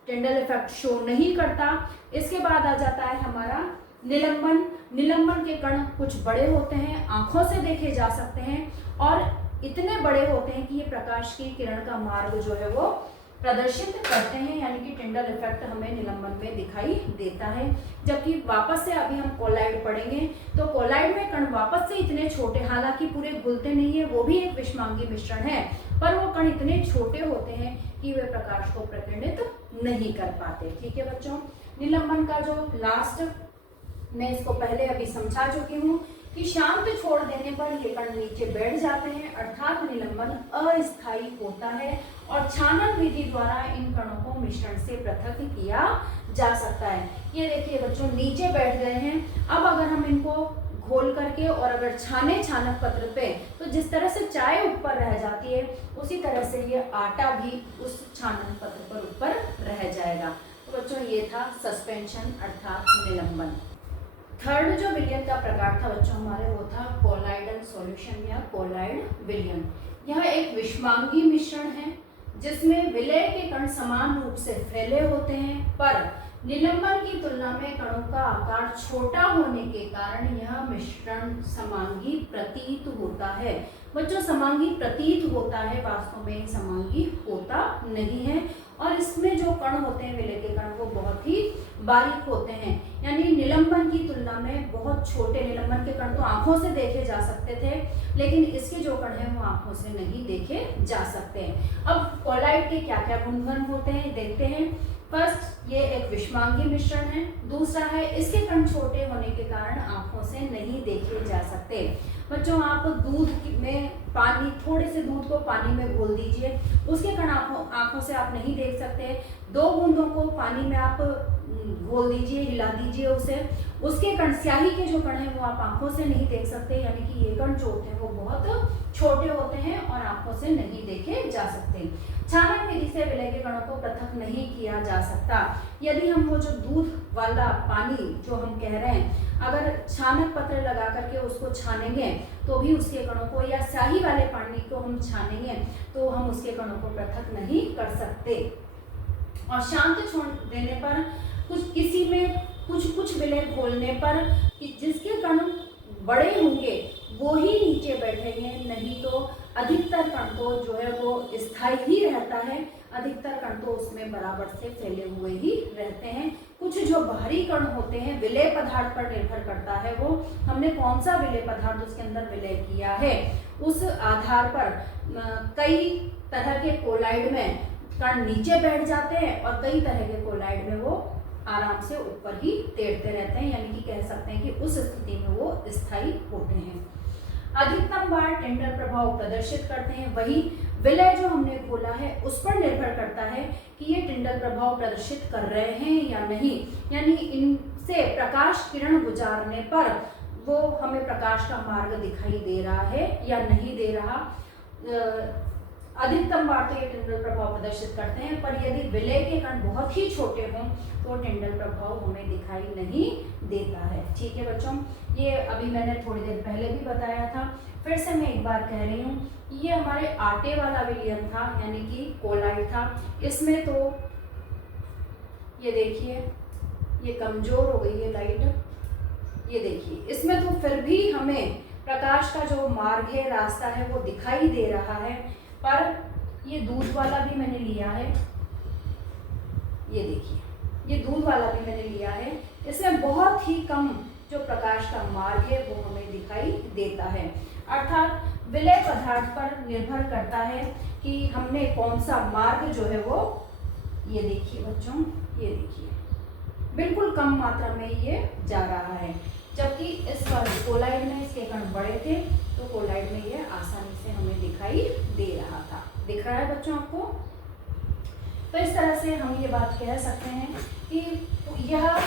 टिंडल इफेक्ट शो नहीं करता। इसके बाद आ जाता है हमारा निलंबन। निलंबन के कण कुछ बड़े होते हैं, आंखों से देखे जा सकते हैं और इतने बड़े होते हैं कि ये प्रकाश की किरण का मार्ग जो है वो प्रदर्शित करते हैं, यानी कि टिंडल इफेक्ट हमें निलंबन में दिखाई देता है। जबकि वापस से अभी हम कोलाइड पढ़ेंगे तो कोलाइड में कण वापस से इतने छोटे, हालांकि पूरे घुलते नहीं है, वो भी एक विषमांगी मिश्रण है, पर वो कण इतने छोटे होते हैं कि वे प्रकाश को प्रकीर्णित नहीं कर पाते। ठीक है बच्चों, निलंबन का जो लास्ट, मैं इसको पहले अभी समझा चुकी हूँ कि शांत छोड़ देने पर ये कण नीचे बैठ जाते हैं, अर्थात निलंबन अस्थायी होता है और छानन विधि द्वारा इन कणों को मिश्रण से पृथक किया जा सकता है। ये देखिए बच्चों, नीचे बैठ गए हैं। अब अगर हम इनको घोल करके और अगर छाने छानक पत्र पे, तो जिस तरह से चाय ऊपर रह जाती है उसी तरह से ये आटा भी उस छानक पत्र पर ऊपर रह जाएगा। तो बच्चों ये था सस्पेंशन अर्थात निलंबन। थर्ड जो विलयन का प्रकार था बच्चों हमारे, वो था कोलाइडल सॉल्यूशन या कोलाइड विलयन। यह एक विषमांगी मिश्रण है जिसमें विलय के कण समान रूप से फैले होते हैं, पर निलंबन की तुलना में कणों का आकार छोटा होने के कारण यह मिश्रण समांगी प्रतीत होता है। बच्चों समांगी प्रतीत होता है, वास्तव में समांगी होता नहीं है। और इसमें जो कण होते हैं विलय के कण वो बहुत ही बारीक होते हैं, यानी निलंबन की तुलना में बहुत छोटे। निलंबन के कण तो आंखों से देखे जा सकते थे, लेकिन इसके जो कण हैं वो आंखों से नहीं देखे जा सकते। अब कोलाइड के क्या क्या गुणधर्म होते हैं देखते हैं। फर्स्ट, ये एक विषमांगी मिश्रण है। दूसरा है इसके कण छोटे होने के कारण आंखों से नहीं देखे जा सकते। बच्चों आप दूध में पानी, थोड़े से दूध को पानी में घोल दीजिए, उसके कण आंखों से आप नहीं देख सकते। 2 बूंदों को पानी में आप घोल दीजिए, हिला दीजिए उसे, उसके कण, स्याही के जो कण हैं वो आप आंखों से नहीं देख सकते, यानी कि ये कण जो होते हैं वो बहुत छोटे होते हैं और आंखों से नहीं देखे जा सकते। छानन विधि से विलय के कणों को पृथक नहीं किया जा सकता। यदि हम वो जो दूध वाला पानी जो हम कह रहे हैं, अगर छानक पत्र लगा करके उसको छानेंगे तो भी उसके कणों को, या स्याही वाले पानी को हम छानेंगे तो हम उसके कणों को पृथक नहीं कर सकते। और शांत छोड़ देने पर किसी में कुछ विलय घोलने पर कि जिसके कण बड़े होंगे वो ही नीचे बैठेंगे, नहीं तो अधिकतर कण तो जो है वो स्थायी ही रहता है, अधिकतर कण तो उसमें बराबर से फैले हुए ही रहते हैं। कुछ जो बाहरी कण होते हैं विलय पदार्थ पर निर्भर करता है, वो हमने कौन सा विलय पदार्थ उसके अंदर विलय किया है उस आधार पर कई तरह के कोलाइड में कण नीचे बैठ जाते हैं और कई तरह के कोलाइड में वो आराम से ऊपर ही तैरते रहते हैं, यानी कि कह सकते हैं कि उस स्थिति में वो स्थायी होते हैं। अधिकतम बार टिंडल प्रभाव प्रदर्शित करते हैं, वही विलय जो हमने खोला है उस पर निर्भर करता है कि ये टिंडल प्रभाव प्रदर्शित कर रहे हैं या नहीं, यानी इनसे प्रकाश किरण गुजारने पर वो हमें प्रकाश का मार्ग दिखाई दे रहा है या नहीं दे रहा। अधिकतम बार तो ये टिंडल प्रभाव प्रदर्शित करते हैं, पर यदि विलय के कण बहुत ही छोटे हों तो टिंडल प्रभाव हमें दिखाई नहीं देता है। ठीक है बच्चों, ये अभी मैंने थोड़ी देर पहले भी बताया था, फिर से मैं एक बार कह रही हूँ। ये हमारे आटे वाला विलयन था, यानी कि कोलाइड था। इसमें तो ये देखिए ये कमजोर हो गई है लाइट, ये देखिए इसमें तो फिर भी हमें प्रकाश का जो मार्ग है, रास्ता है वो दिखाई दे रहा है। पर ये दूध वाला भी मैंने लिया है, ये देखिए ये दूध वाला भी मैंने लिया है, इसमें बहुत ही कम जो प्रकाश का मार्ग है वो हमें दिखाई देता है। अर्थात विलय पदार्थ पर निर्भर करता है कि हमने कौन सा मार्ग जो है वो, ये देखिए बच्चों, ये देखिए बिल्कुल कम मात्रा में ये जा रहा है, जबकि इस कोलाइड में इसके कण बड़े थे तो कोलाइड में ये आसानी से हमें दिखाई दे रहा था। दिख रहा है बच्चों आपको? तो इस तरह से हम ये बात कह सकते हैं कि यह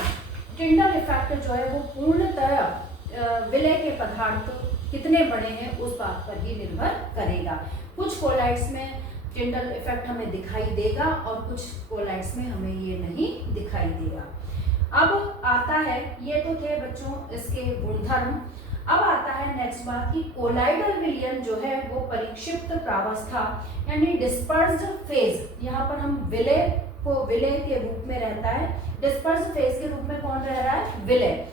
टिंडल इफेक्ट जो है वो पूर्णतः विलय के पदार्थ कितने बड़े हैं उस बात पर ही निर्भर करेगा। कुछ कोलाइड्स में टिंडल इफेक्ट हमें दिखाई देगा और कुछ कोलाइड्स में हमें ये नहीं दिखाई देगा। अब आता है, ये तो थे बच्चों इसके गुणधर्म। अब आता है नेक्स्ट बात कि कोलाइडल विलयन जो है वो परिक्षिप्त प्रावस्था यानी डिस्पर्स्ड फेज, यहाँ पर हम विलय को विलय के रूप में रहता है, डिस्पर्स्ड फेज के रूप में कौन रह रहा है? विलय।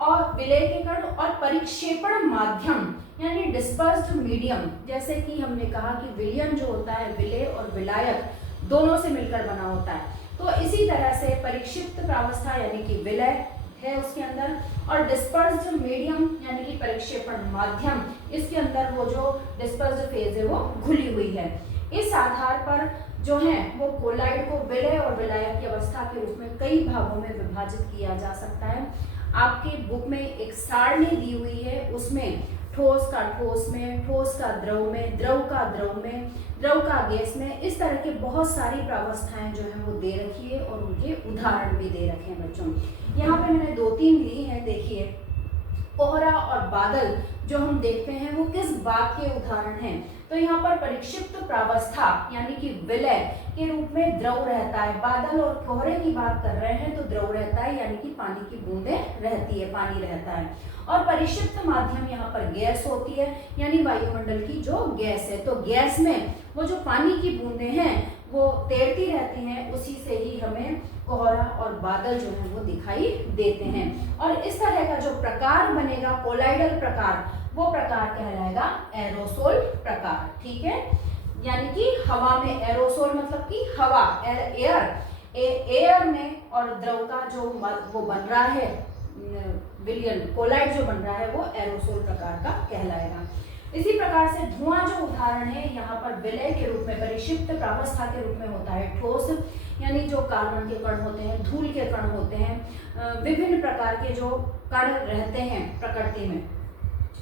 और विलय के कण और परिक्षेपण माध्यम यानी डिस्पर्स्ड मीडियम, जैसे कि हमने कहा कि विलयन जो होता है विलय और विलायक दोनों से मिलकर बना होता है, तो इसी तरह से परिक्षिप्त प्रावस्था यानी कि विलय है उसके अंदर, और डिस्पर्स्ड मीडियम यानी कि परिक्षेपण माध्यम, इसके अंदर वो जो डिस्पर्स्ड फेज है वो घुली हुई है। इस आधार पर जो है वो कोलाइड को विलय और विलायक की अवस्था के रूप में कई भागों में विभाजित किया जा सकता है। आपके बुक में एक सारणी दी हुई है, उसमें ठोस का ठोस में, ठोस का द्रव में, द्रव का द्रव में, द्रव का गैस में, इस तरह के बहुत सारी प्रावस्थाएं जो है वो दे रखी है और उनके उदाहरण भी दे रखे हैं बच्चों। यहाँ पे मैंने 2-3 ली हैं। देखिए, कोहरा और बादल जो हम देखते हैं वो किस बात के उदाहरण हैं? तो यहाँ पर परिक्षिप्त प्रावस्था यानी कि विलय के रूप में द्रव रहता है। बादल और कोहरे की बात कर रहे हैं तो द्रव रहता है, यानी कि पानी की बूंदें रहती है, पानी रहता है। और परिक्षिप्त माध्यम यहाँ पर गैस होती है, यानी वायुमंडल की जो गैस है। तो गैस में वो जो पानी की बूंदें हैं वो तैरती रहती हैं, उसी से ही हमें कोहरा और बादल जो है वो दिखाई देते हैं। और इस तरह का जो प्रकार बनेगा कोलाइडल प्रकार, वो प्रकार कहलाएगा एरोसोल प्रकार। ठीक है, यानी कि हवा में एरोसोल मतलब कि हवा, एयर में, और द्रव का जो वो बन रहा है विलयन कोलाइड जो बन रहा है वो एरोसोल प्रकार का कहलाएगा। इसी प्रकार से धुआं जो उदाहरण है यहाँ पर विलय के रूप में, परिक्षिप्त प्रावस्था के रूप में होता है। ठोस यानी जो कार्बन के कण होते हैं, धूल के कण होते हैं, विभिन्न प्रकार के जो कण रहते हैं प्रकृति में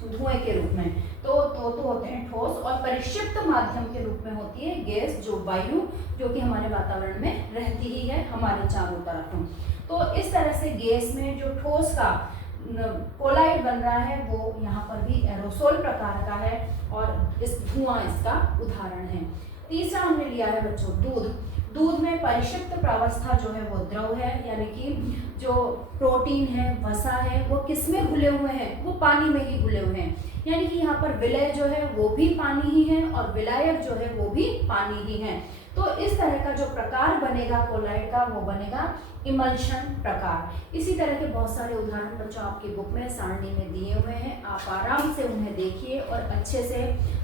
धुएं के रूप में, तो होते हैं ठोस। और परिक्षिप्त माध्यम के रूप में होती है गैस, जो वायु जो कि हमारे वातावरण में रहती ही है हमारे चारों तरफ। तो इस तरह से गैस में जो ठोस का कोलाइड बन रहा है वो यहाँ पर भी एरोसोल प्रकार का है, और इस धुआं इसका उदाहरण है। तीसरा हमने लिया है बच्चों दूध। दूध में परिक्षिप्त प्रावस्था जो है वो द्रव है, यानी कि जो प्रोटीन है, वसा है, वो किसमें घुले हुए हैं? वो पानी में ही घुले हुए हैं, यानी कि यहाँ पर विलय जो है वो भी पानी ही है और विलायक जो है वो भी पानी ही है। तो इस तरह का जो प्रकार बनेगा कोलाइड का वो बनेगा इमल्शन प्रकार। इसी तरह के बहुत सारे उदाहरण बच्चों आपकी बुक में सारणी में दिए हुए हैं, आप आराम से उन्हें देखिए और अच्छे से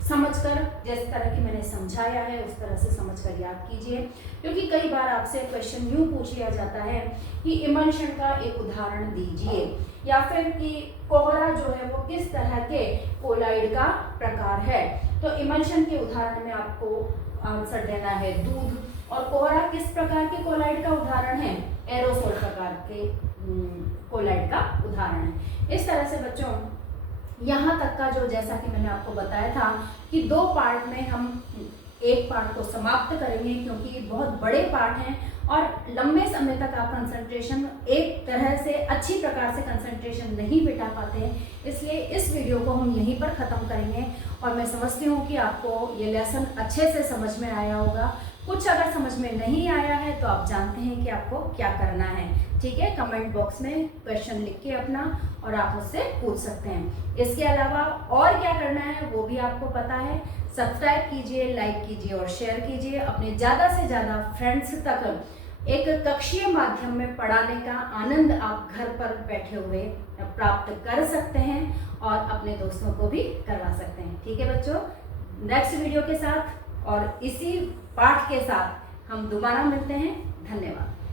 समझकर, जिस तरह की मैंने समझाया है उस तरह से समझकर याद कीजिए। क्योंकि कई बार आपसे क्वेश्चन यूँ पूछ लिया जाता है कि इमल्शन का एक उदाहरण दीजिए, या फिर कि कोहरा जो है वो किस तरह के कोलाइड का प्रकार है। तो इमल्शन के उदाहरण में आपको आंसर देना है दूध, और कोहरा किस प्रकार के कोलाइड का उदाहरण है? एरोसोल प्रकार के कोलाइड का उदाहरण है। इस तरह से बच्चों यहाँ तक का जो, जैसा कि मैंने आपको बताया था कि 2 पार्ट में हम एक पार्ट को समाप्त करेंगे, क्योंकि बहुत बड़े पार्ट हैं और लंबे समय तक आप कंसंट्रेशन एक तरह से अच्छी प्रकार से कंसंट्रेशन नहीं बिठा पाते हैं। इसलिए इस वीडियो को हम यहीं पर ख़त्म करेंगे, और मैं समझती हूँ कि आपको ये लेसन अच्छे से समझ में आया होगा। कुछ अगर समझ में नहीं आया है तो आप जानते हैं कि आपको क्या करना है। ठीक है, कमेंट बॉक्स में क्वेश्चन लिख के अपना, और आप मुझसे पूछ सकते हैं। इसके अलावा और क्या करना है वो भी आपको पता है। सब्सक्राइब कीजिए, लाइक कीजिए और शेयर कीजिए। अपने ज़्यादा से ज़्यादा फ्रेंड्स तक एक कक्षीय माध्यम में पढ़ाने का आनंद आप घर पर बैठे हुए प्राप्त कर सकते हैं, और अपने दोस्तों को भी करवा सकते हैं। ठीक है बच्चों, नेक्स्ट वीडियो के साथ और इसी पाठ के साथ हम दोबारा मिलते हैं। धन्यवाद।